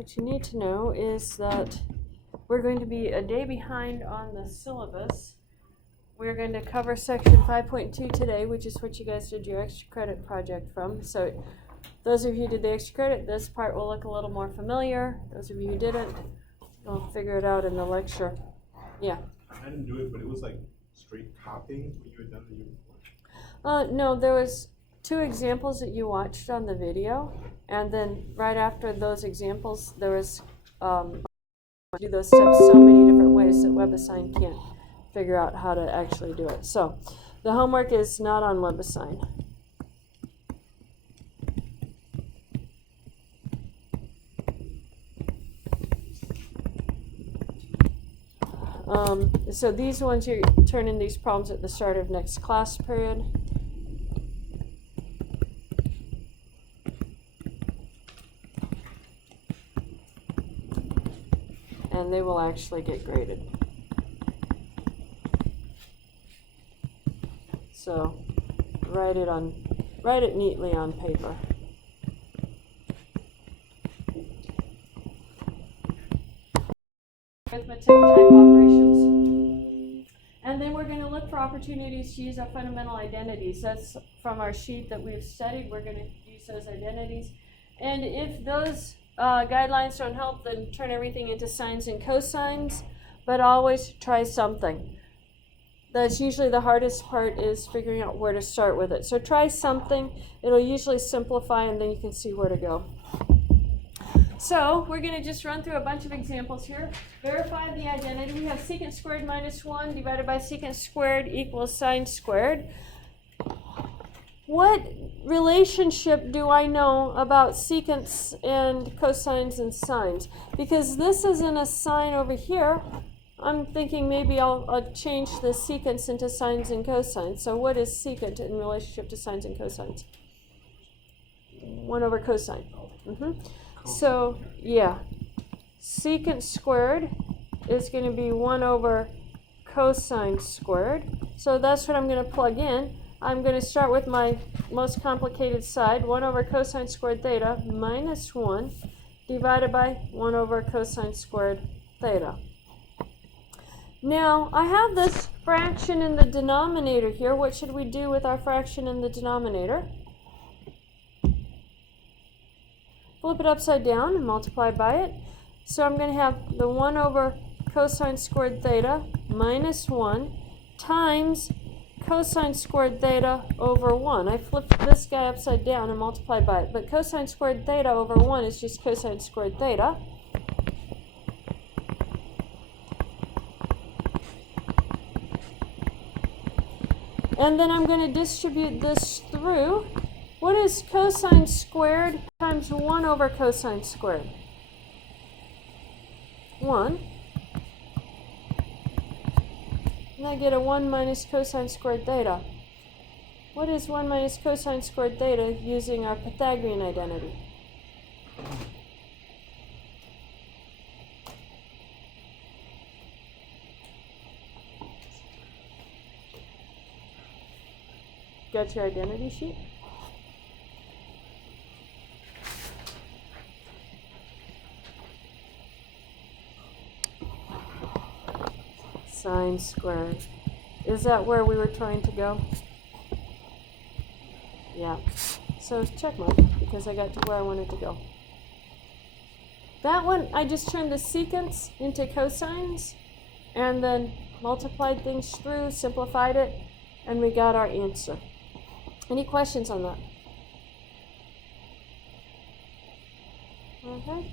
what you need to know is that we're going to be a day behind on the syllabus. We're going to cover section 5.2 today, which is what you guys did your extra credit project from. So those of you who did the extra credit, this part will look a little more familiar. Those of you who didn't, you'll figure it out in the lecture. Yeah? I didn't do it, but it was like straight copying what you had done the year before. No, there was 2 examples that you watched on the video, and then right after those examples, there was do those steps so many different ways that WebAssign can't figure out how to actually do it. So the homework is not on WebAssign. So these ones, you turn in these problems at the start of next class period. And they will actually get graded. So write it neatly on paper. Arithmetic type operations. And then we're going to look for opportunities to use our fundamental identities. That's from our sheet that we've studied. We're going to use those identities. And if those guidelines don't help, then turn everything into sines and cosines, but always try something. That's usually the hardest part, is figuring out where to start with it. So try something. It'll usually simplify, and then you can see where to go. So we're going to just run through a bunch of examples here. Verify the identity. We have secant squared minus 1 divided by secant squared equals sine squared. What relationship do I know about secants and cosines and sines? Because this isn't a sine over here. I'm thinking maybe I'll change the secants into sines and cosines. So what is secant in relationship to sines and cosines? 1 over cosine. So, yeah, secant squared is going to be 1 over cosine squared. So that's what I'm going to plug in. I'm going to start with my most complicated side, 1 over cosine squared theta minus 1 divided by 1 over cosine squared theta. Now, I have this fraction in the denominator here. What should we do with our fraction in the denominator? Flip it upside down and multiply by it. So I'm going to have the 1 over cosine squared theta minus 1 times cosine squared theta over 1. I flipped this guy upside down and multiplied by it. But cosine squared theta over 1 is just cosine squared theta. And then I'm going to distribute this through. What is cosine squared times 1 over cosine squared? 1. And I get a 1 minus cosine squared theta. What is 1 minus cosine squared theta using our Pythagorean identity? Got your identity sheet? Sine squared. Is that where we were trying to go? Yeah. So check mark, because I got to where I wanted to go. That one, I just turned the secants into cosines and then multiplied things through, simplified it, and we got our answer. Any questions on that? Okay.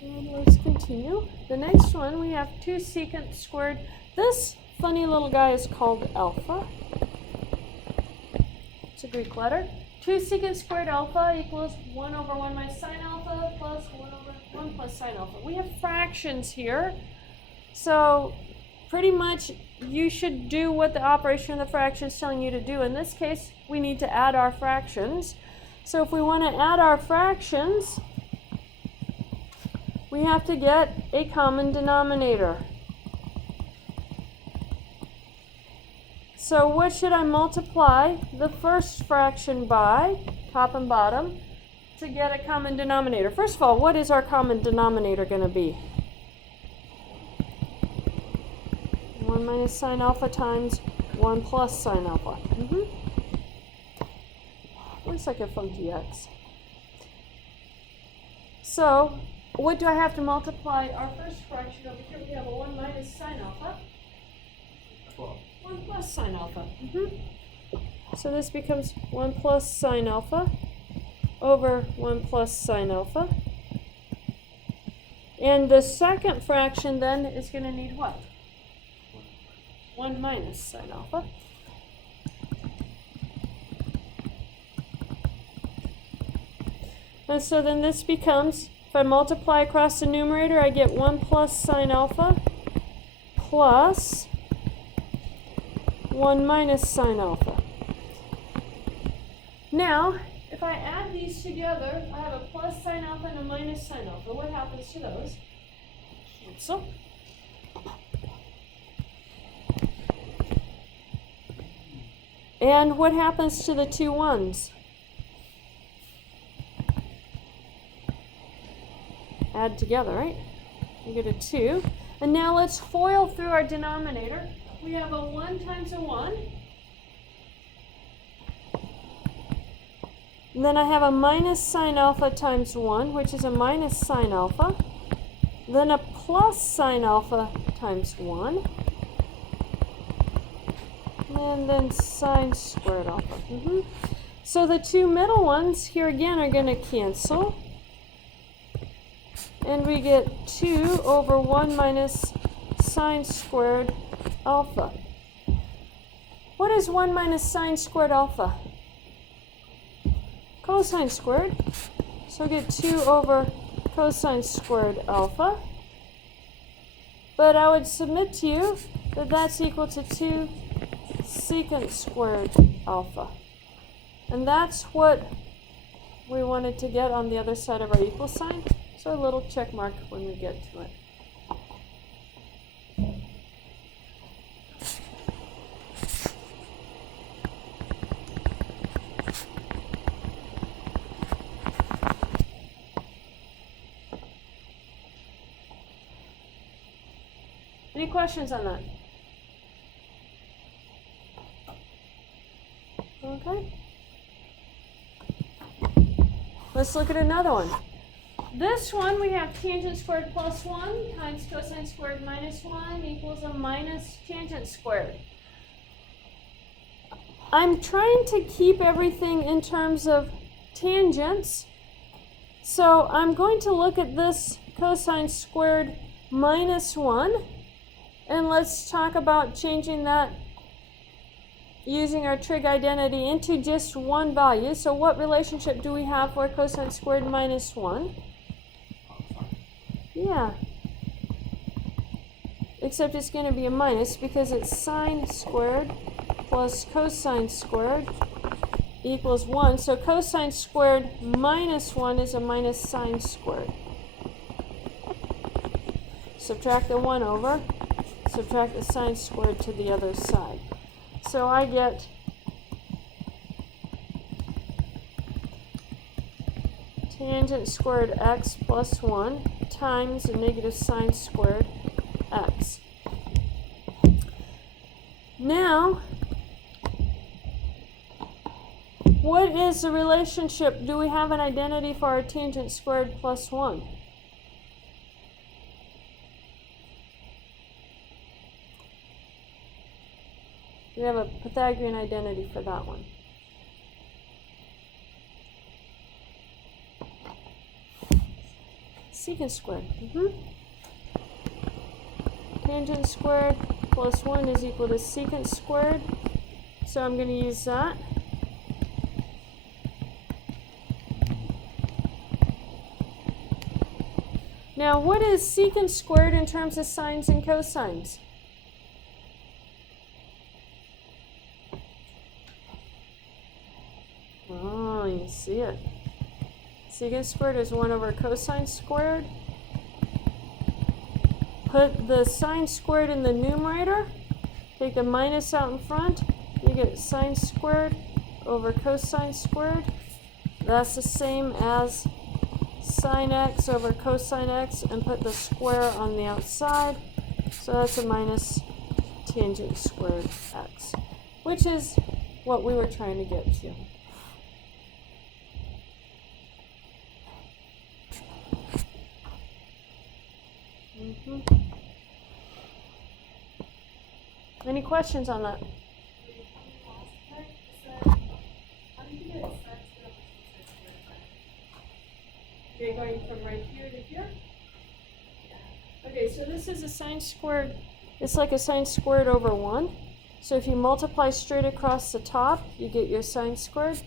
And let's continue. The next one, we have 2 secant squared. This funny little guy is called alpha. It's a Greek letter. 2 secant squared alpha equals 1 over 1 minus sine alpha plus 1 over 1 plus sine alpha. We have fractions here. So pretty much you should do what the operation of the fraction is telling you to do. In this case, we need to add our fractions. So if we want to add our fractions, we have to get a common denominator. So what should I multiply the first fraction by, top and bottom, to get a common denominator? First of all, what is our common denominator going to be? 1 minus sine alpha times 1 plus sine alpha. Looks like a funky x. So, what do I have to multiply our first fraction over here? We have a 1 minus sine alpha. 1 plus sine alpha. So this becomes 1 plus sine alpha over 1 plus sine alpha. And the second fraction then is going to need what? 1 minus sine alpha. And so then this becomes, if I multiply across the numerator, I get 1 plus sine alpha plus 1 minus sine alpha. Now, if I add these together, I have a plus sine alpha and a minus sine alpha. What happens to those? Cancel. And what happens to the two ones? Add together, right? You get a 2. And now let's FOIL through our denominator. We have a 1 times a 1. And then I have a minus sine alpha times 1, which is a minus sine alpha. Then a plus sine alpha times 1. And then sine squared alpha. So the two middle ones here again are going to cancel. And we get 2 over 1 minus sine squared alpha. What is 1 minus sine squared alpha? Cosine squared. So I get 2 over cosine squared alpha. But I would submit to you that that's equal to 2 secant squared alpha. And that's what we wanted to get on the other side of our equal sign. So a little check mark when we get to it. Any questions on that? Okay. Let's look at another one. This one, we have tangent squared plus 1 times cosine squared minus 1 equals a minus tangent squared. I'm trying to keep everything in terms of tangents. So I'm going to look at this cosine squared minus 1. And let's talk about changing that using our trig identity into just one value. So what relationship do we have for cosine squared minus 1? Yeah. Except it's going to be a minus because it's sine squared plus cosine squared equals 1. So cosine squared minus 1 is a minus sine squared. Subtract the 1 over. Subtract the sine squared to the other side. So I get tangent squared x plus 1 times a negative sine squared x. Now, what is the relationship? Do we have an identity for our tangent squared plus 1? We have a Pythagorean identity for that one. Secant squared. Tangent squared plus 1 is equal to secant squared. So I'm going to use that. Now, what is secant squared in terms of sines and cosines? Oh, I see it. Secant squared is 1 over cosine squared. Put the sine squared in the numerator. Take the minus out in front. You get sine squared over cosine squared. That's the same as sine x over cosine x, and put the square on the outside. So that's a minus tangent squared x, which is what we were trying to get to. Any questions on that? Okay, going from right here to here? Okay, so this is a sine squared. It's like a sine squared over 1. So if you multiply straight across the top, you get your sine squared.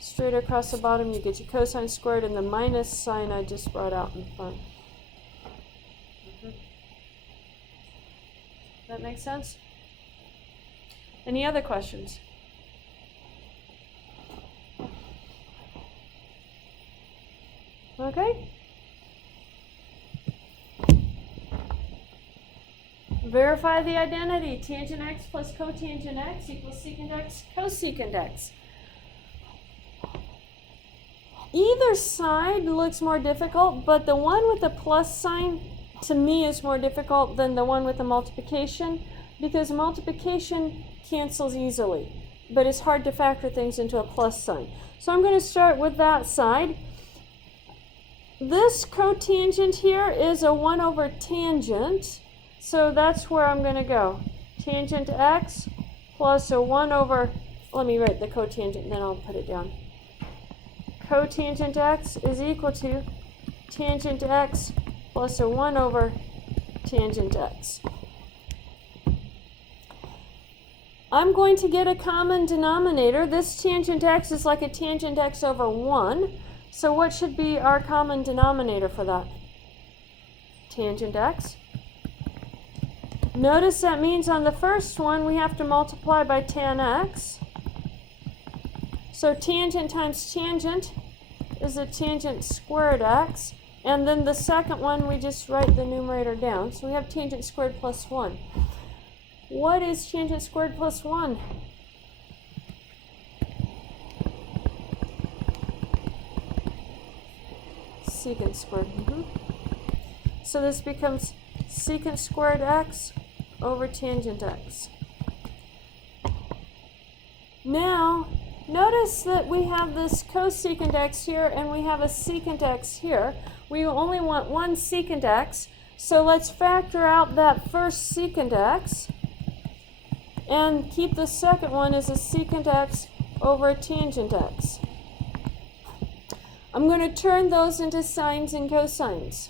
Straight across the bottom, you get your cosine squared, and the minus sign I just brought out in front. That make sense? Any other questions? Okay. Verify the identity. Tangent x plus cotangent x equals secant x cosecant x. Either side looks more difficult, but the one with the plus sign to me is more difficult than the one with the multiplication, because multiplication cancels easily, but it's hard to factor things into a plus sign. So I'm going to start with that side. This cotangent here is a 1 over tangent, so that's where I'm going to go. Tangent x plus a 1 over, let me write the cotangent, then I'll put it down. Cotangent x is equal to tangent x plus a 1 over tangent x. I'm going to get a common denominator. This tangent x is like a tangent x over 1. So what should be our common denominator for that? Tangent x. Notice that means on the first one we have to multiply by tan x. So tangent times tangent is a tangent squared x. And then the second one we just write the numerator down. So we have tangent squared plus 1. What is tangent squared plus 1? Secant squared. So this becomes secant squared x over tangent x. Now, notice that we have this cosecant x here and we have a secant x here. We only want one secant x, so let's factor out that first secant x and keep the second one as a secant x over a tangent x. I'm going to turn those into sines and cosines.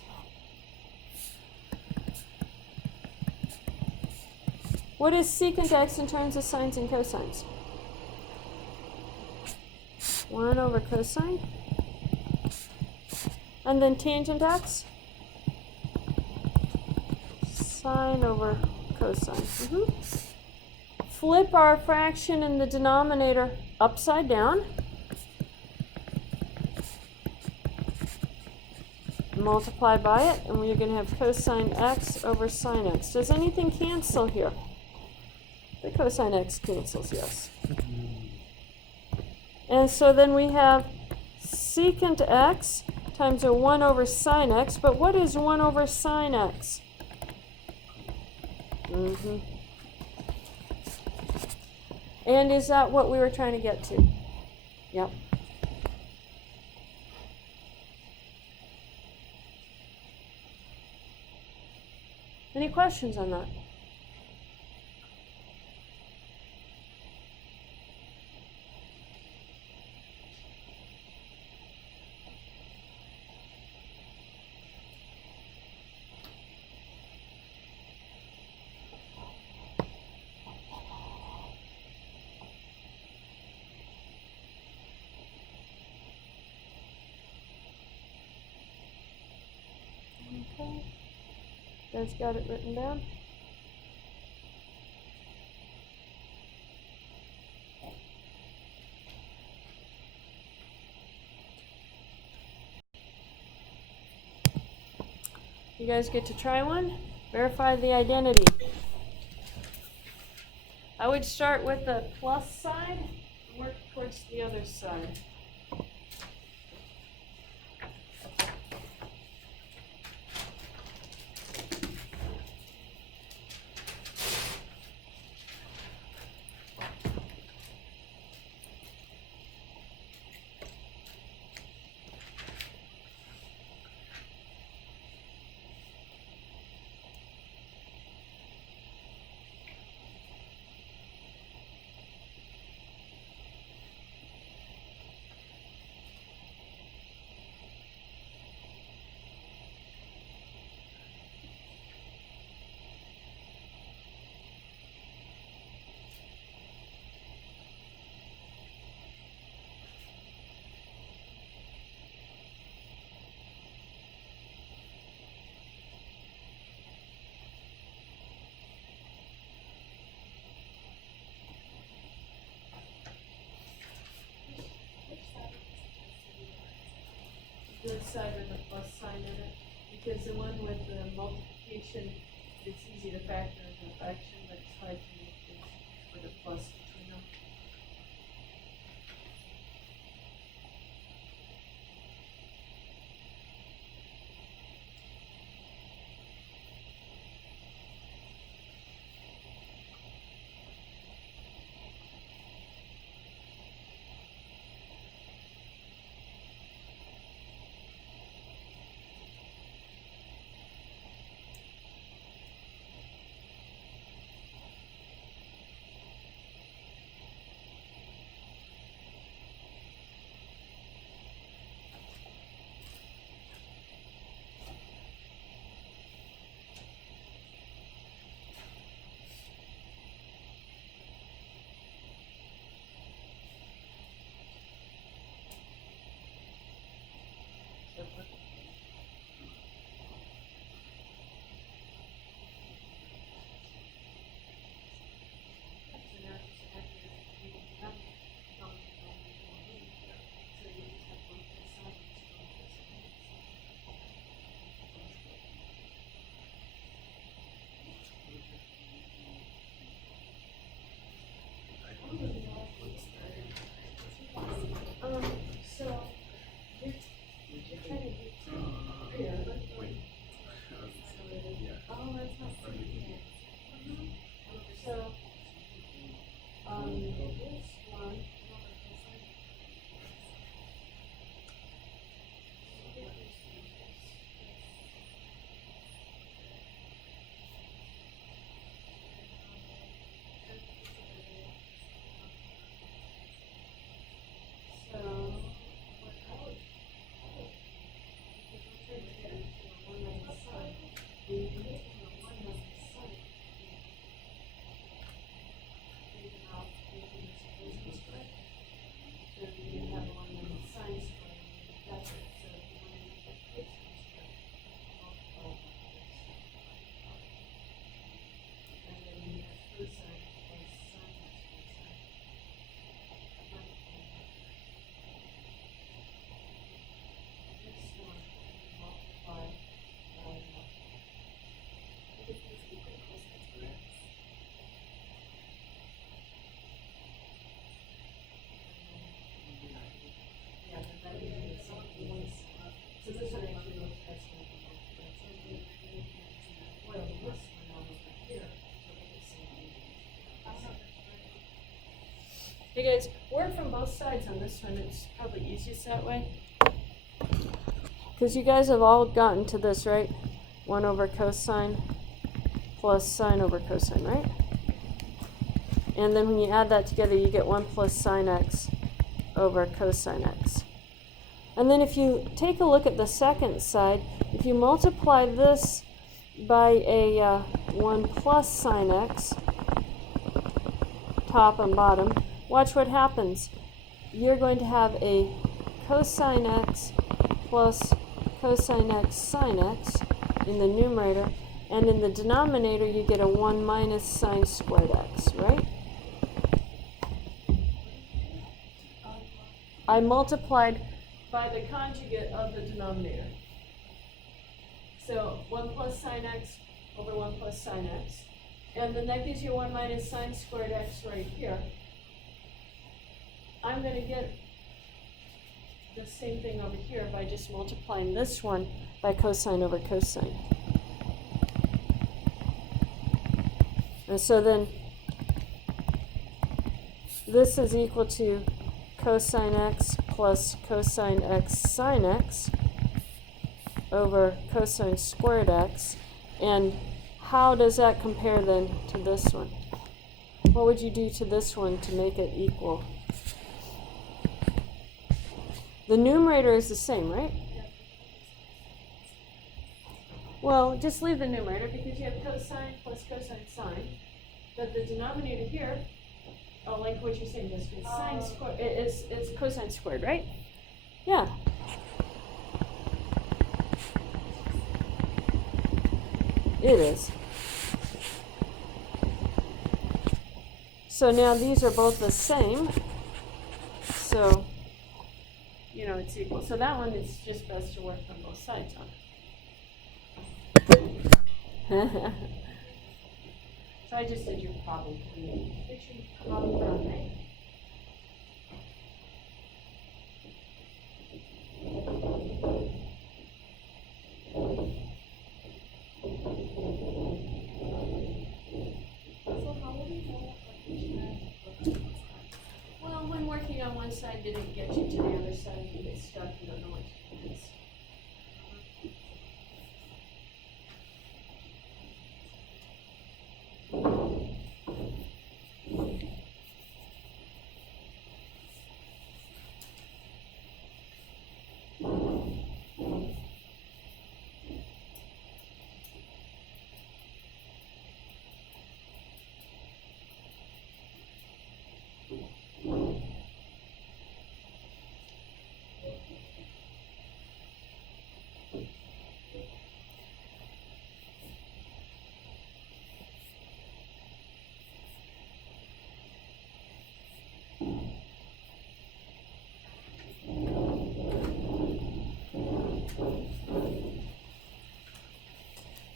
What is secant x in terms of sines and cosines? 1 over cosine. And then tangent x? Sine over cosine. Flip our fraction in the denominator upside down. Multiply by it, and we're going to have cosine x over sine x. Does anything cancel here? The cosine x cancels, yes. And so then we have secant x times a 1 over sine x. But what is 1 over sine x? And is that what we were trying to get to? Yep. Any questions on that? Okay. Guys got it written down? You guys get to try one? Verify the identity. I would start with the plus side and work towards the other side. Good side with the plus sign in it, because the one with the multiplication, it's easy to factor in the fraction, but it's hard to make things with a plus between them. Hey guys, work from both sides on this one. It's probably easiest that way. Because you guys have all gotten to this, right? 1 over cosine plus sine over cosine, right? And then when you add that together, you get 1 plus sine x over cosine x. And then if you take a look at the second side, if you multiply this by a 1 plus sine x, top and bottom, watch what happens. You're going to have a cosine x plus cosine x sine x in the numerator, and in the denominator you get a 1 minus sine squared x, right? I multiplied by the conjugate of the denominator. So 1 plus sine x over 1 plus sine x. And then that gives you 1 minus sine squared x right here. I'm going to get the same thing over here by just multiplying this one by cosine over cosine. And so then this is equal to cosine x plus cosine x sine x over cosine squared x. And how does that compare then to this one? What would you do to this one to make it equal? The numerator is the same, right? Well, just leave the numerator because you have cosine plus cosine sine. But the denominator here, oh, like what you're saying, Jessica, sine squared, it's cosine squared, right? Yeah. It is. So now these are both the same. So, you know, it's equal. So that one is just best to work on both sides on. So I just did your problem. It should problem done, right? Well, when working on one side didn't get you to the other side, you get stuck, you don't know what to do.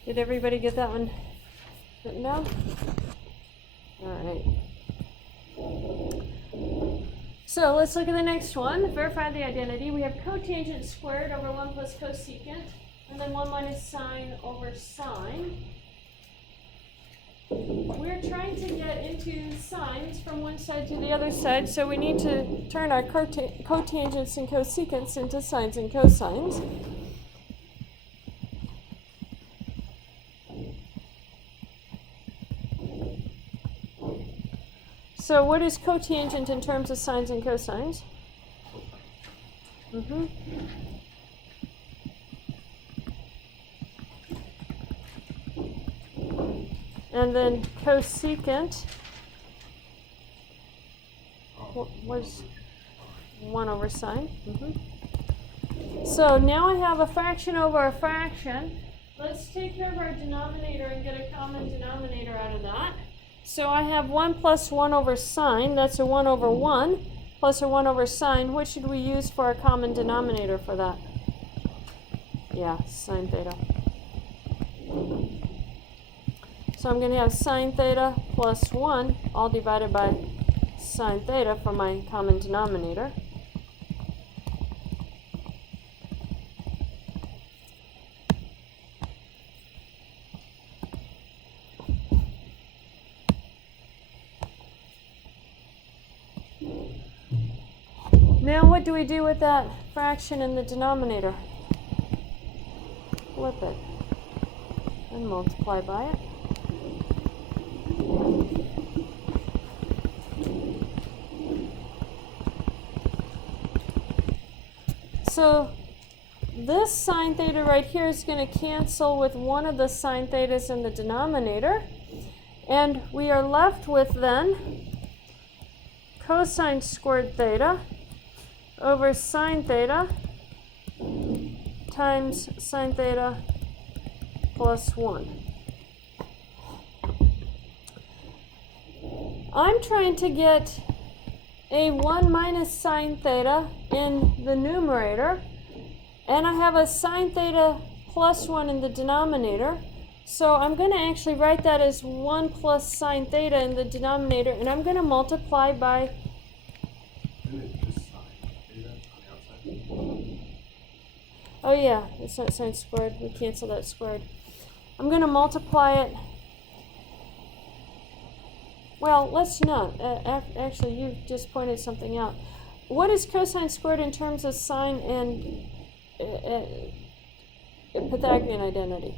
Did everybody get that one written down? All right. So let's look at the next one. Verify the identity. We have cotangent squared over 1 plus cosecant, and then 1 minus sine over sine. We're trying to get into sines from one side to the other side, so we need to turn our cotangents and cosecants into sines and cosines. So what is cotangent in terms of sines and cosines? And then cosecant was 1 over sine. So now I have a fraction over a fraction. Let's take care of our denominator and get a common denominator out of that. So I have 1 plus 1 over sine. That's a 1 over 1 plus a 1 over sine. What should we use for a common denominator for that? Yeah, sine theta. So I'm going to have sine theta plus 1 all divided by sine theta for my common denominator. Now what do we do with that fraction in the denominator? Flip it and multiply by it. So this sine theta right here is going to cancel with one of the sine thetas in the denominator. And we are left with then cosine squared theta over sine theta times sine theta plus 1. I'm trying to get a 1 minus sine theta in the numerator, and I have a sine theta plus 1 in the denominator. So I'm going to actually write that as 1 plus sine theta in the denominator, and I'm going to multiply by... Isn't it just sine theta on the outside? Oh yeah, it's not sine squared. We cancel that squared. I'm going to multiply it... Well, let's not. Actually, you just pointed something out. What is cosine squared in terms of sine and Pythagorean identity?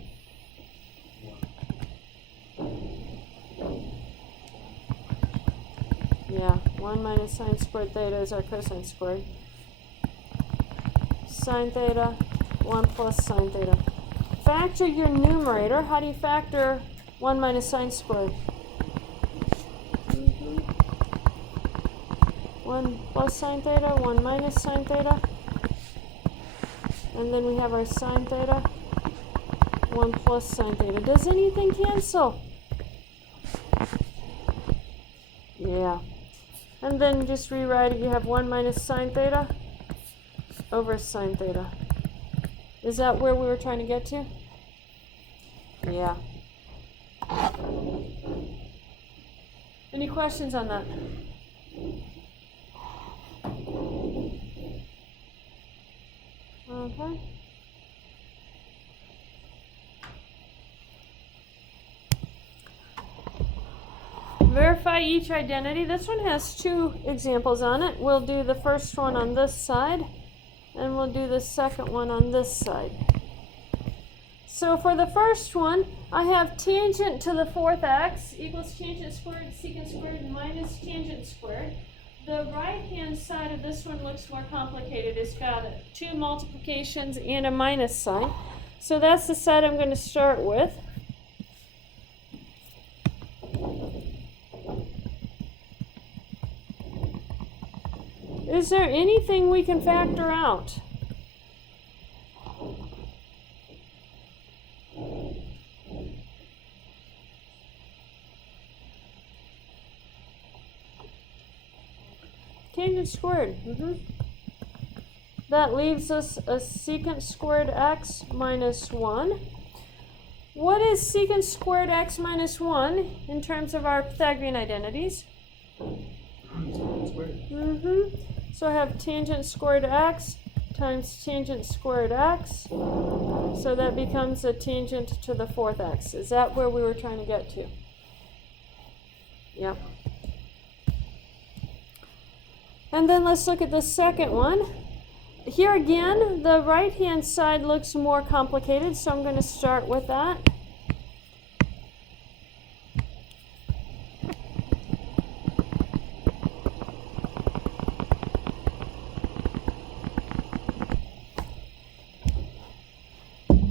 Yeah, 1 minus sine squared theta is our cosine squared. Sine theta, 1 plus sine theta. Factor your numerator. How do you factor 1 minus sine squared? 1 plus sine theta, 1 minus sine theta. And then we have our sine theta, 1 plus sine theta. Does anything cancel? Yeah. And then just rewrite it. You have 1 minus sine theta over sine theta. Is that where we were trying to get to? Yeah. Any questions on that? Okay. Verify each identity. This one has 2 examples on it. We'll do the first one on this side, and we'll do the second one on this side. So for the first one, I have tangent to the 4th x equals tangent squared, secant squared, minus tangent squared. The right-hand side of this one looks more complicated. It's got 2 multiplications and a minus sign. So that's the side I'm going to start with. Is there anything we can factor out? Tangent squared. That leaves us a secant squared x minus 1. What is secant squared x minus 1 in terms of our Pythagorean identities? So I have tangent squared x times tangent squared x. So that becomes a tangent to the 4th x. Is that where we were trying to get to? Yep. And then let's look at the second one. Here again, the right-hand side looks more complicated, so I'm going to start with that.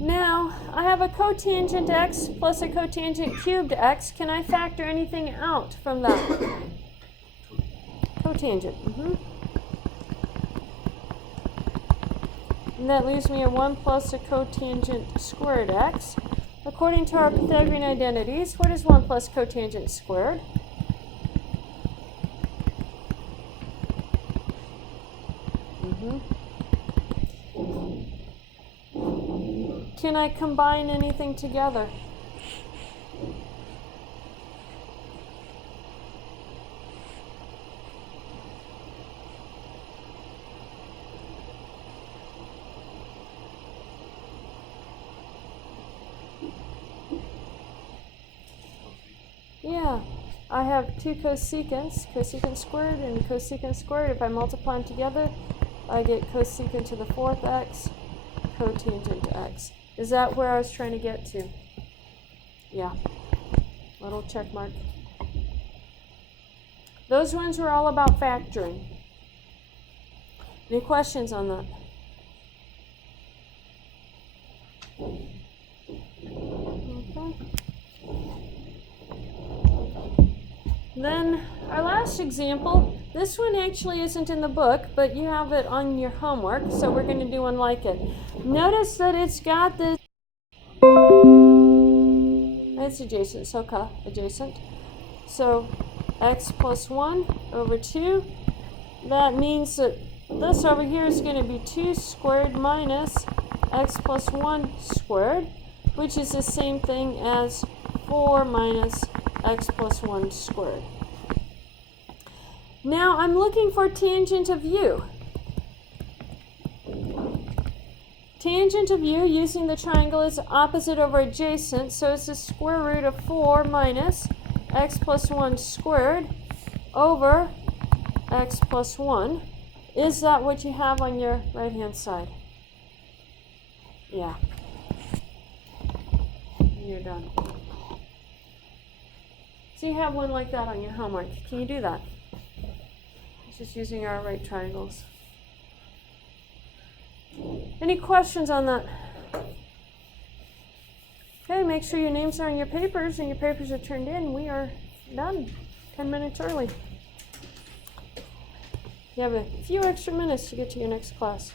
Now, I have a cotangent x plus a cotangent cubed x. Can I factor anything out from that? Cotangent. And that leaves me a 1 plus a cotangent squared x. According to our Pythagorean identities, what is 1 plus cotangent squared? Can I combine anything together? Yeah, I have 2 cosecants, cosecant squared and cosecant squared. If I multiply them together, I get cosecant to the 4th x, cotangent x. Is that where I was trying to get to? Yeah, little check mark. Those ones were all about factoring. Any questions on that? Okay. Then our last example, this one actually isn't in the book, but you have it on your homework, so we're going to do one like it. Notice that it's got this, it's adjacent, so adjacent. So x plus 1 over 2, that means that this over here is going to be 2 squared minus x plus 1 squared, which is the same thing as 4 minus x plus 1 squared. Now I'm looking for tangent of u. Tangent of u using the triangle is opposite over adjacent, so it's the square root of 4 minus x plus 1 squared over x plus 1. Is that what you have on your right hand side? Yeah. You're done. So you have one like that on your homework. Can you do that? Just using our right triangles. Any questions on that? Okay, make sure your names are in your papers and your papers are turned in. We are done. 10 minutes early. You have a few extra minutes to get to your next class.